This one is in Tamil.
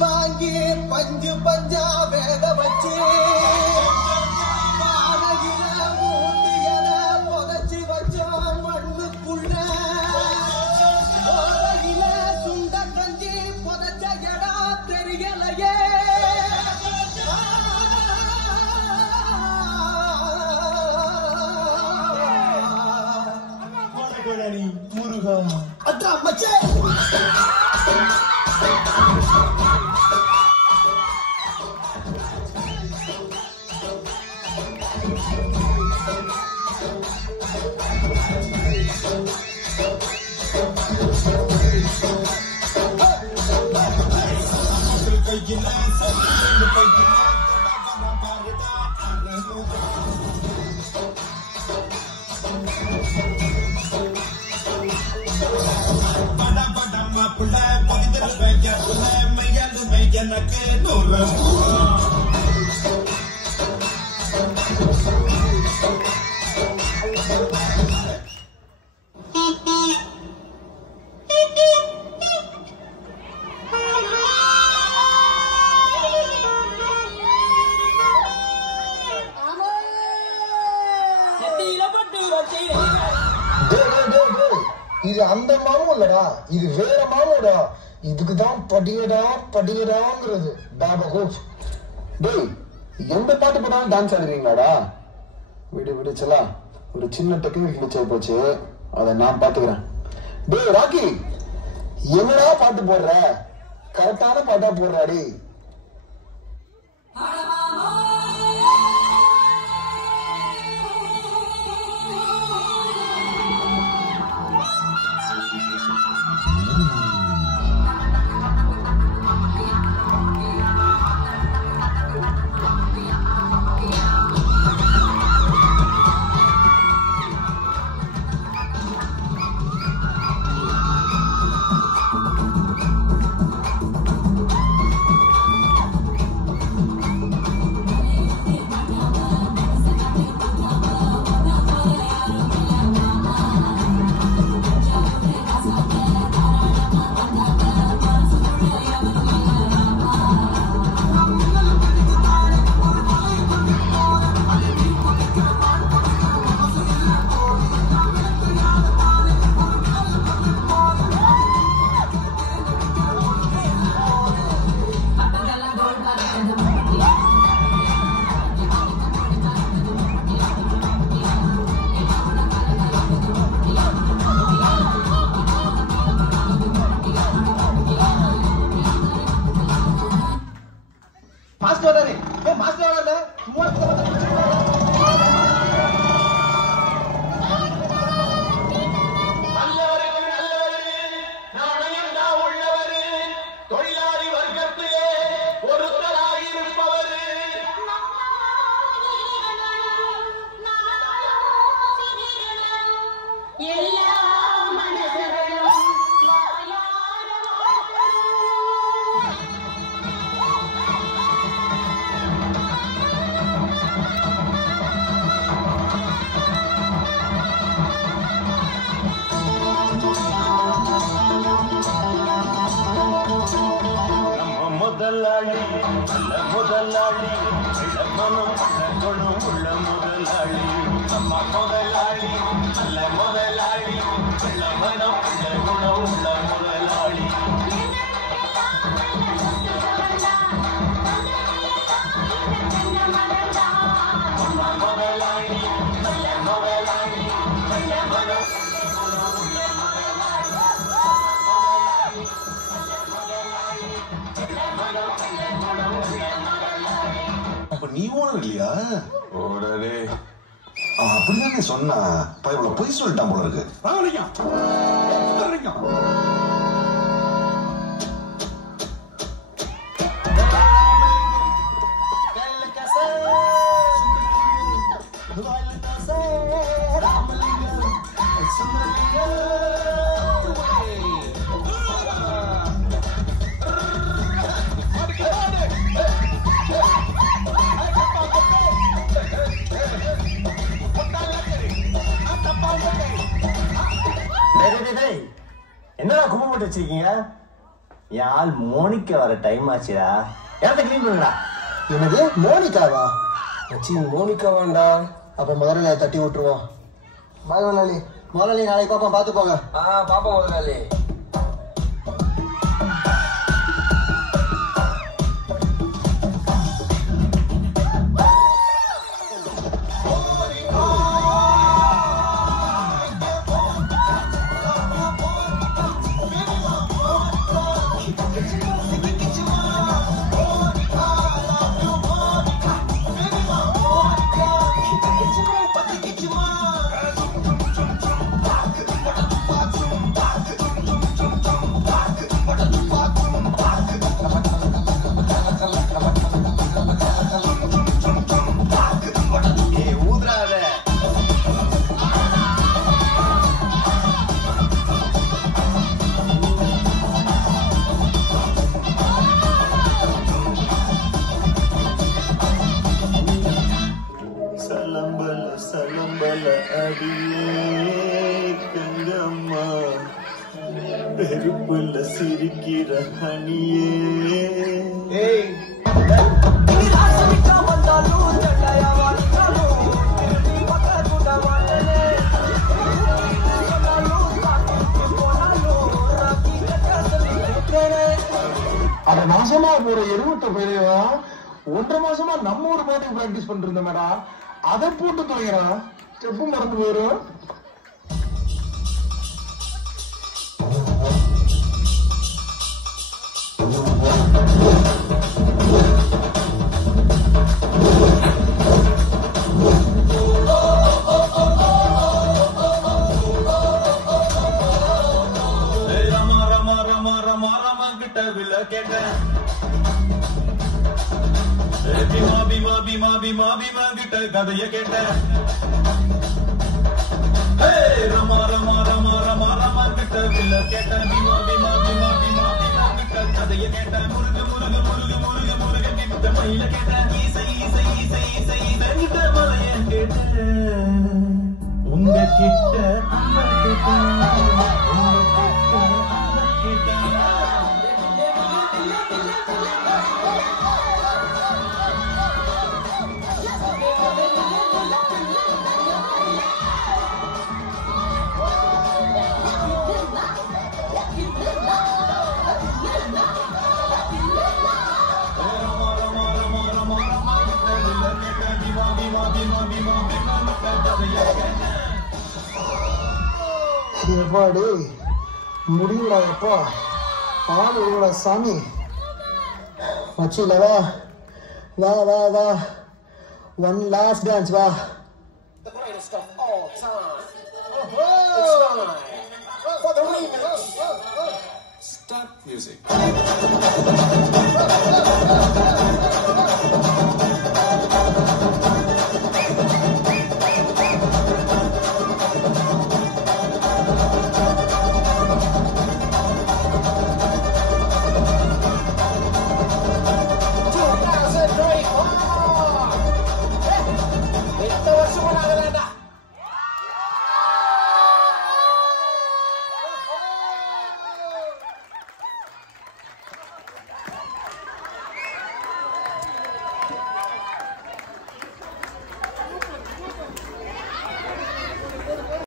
வாங்கி பஞ்சு பஞ்சா வேக வச்சு வானகில மூட்டியல புதைச்சி வச்சோம் மண்ணுக்குள்ள ஓரையில சுண்ட கஞ்சி புதைச்ச இடம் தெரியலையே முருகா அட்டா மச்சே இது அந்த மாவும் இல்லடா, இது வேற மாவோடா. இதுக்குதான் படியடா படியடாங்கிறது. டேய், எந்த பாட்டு போட்டாலும் டான்ஸ் ஆடுறீங்களாடா? விடு விடுச்சலா, ஒரு சின்ன டெக்னிக் மிச்சம் போச்சு, அதை நான் பாத்துக்கிறேன். டேய் ராக்கி, என்னடா பாட்டு போடுற? கரெக்டான பாட்டா போடுறாடி. முதலாளி நல்ல முதலாளி இளமனம் கொடும் உள்ள முதலாளி நம்ம முதலாளி நல்ல முதலாளி இளமனம் குணம் உள்ள முதலாளி முதலாளி நல்ல முதலாளி இளமனம் நீ ஓனர் இல்லையா? ஓடரே அப்படிதானே சொன்னா பையன் போய் சொல்லிட்டான் போல இருக்கு. என்னடா கும்பம் போட்டு வச்சிருக்கீங்க? என் ஆள் மோனிகா வர டைம் ஆச்சுடா. இடத்த கிளீன் பண்ணுடா. என்னது மோனிகாவா? மச்சி மோனிகா வேண்டா. அப்ப முதல்ல தட்டி விட்டுருவோம். பாய் முதலாளி. முதலாளி நாளைக்கு பாப்போம், பார்த்து போங்க. பாப்போம் முதலாளி. பெருப்புல சிரிக்கிற ஹனியே. அத மாசமா போற எருவட்ட போயிருவா 1.5 மாசமா நம்ம ஒரு பாட்டுக்கு பிராக்டிஸ் பண்ணிட்டு இருந்த மேடா. அதை போட்டு தொலைகிறா, ஸ்டெப்பு மறந்து போயிரும். கதைய கேட்ட ரமா ரமா ரமா ரமா ரமா கிட்ட வில்ல கேட்ட பீமா பீமா பீமா பீமா பீமா கிட்ட கதைய கேட்ட முருக முருக முருக முருக முருக கிட்ட மயில கேட்ட இசை இசை இசை இசை கிட்ட மலைய கேட்ட உங்க கிட்ட எப்பாடி முடிவுடா எப்பா, ஆள் விடுடா சாமி. மச்சில வா வா வா வா, ஒன் லாஸ்ட் டான்ஸ் வா. The greatest of all time. It's time for the remix. Stop music.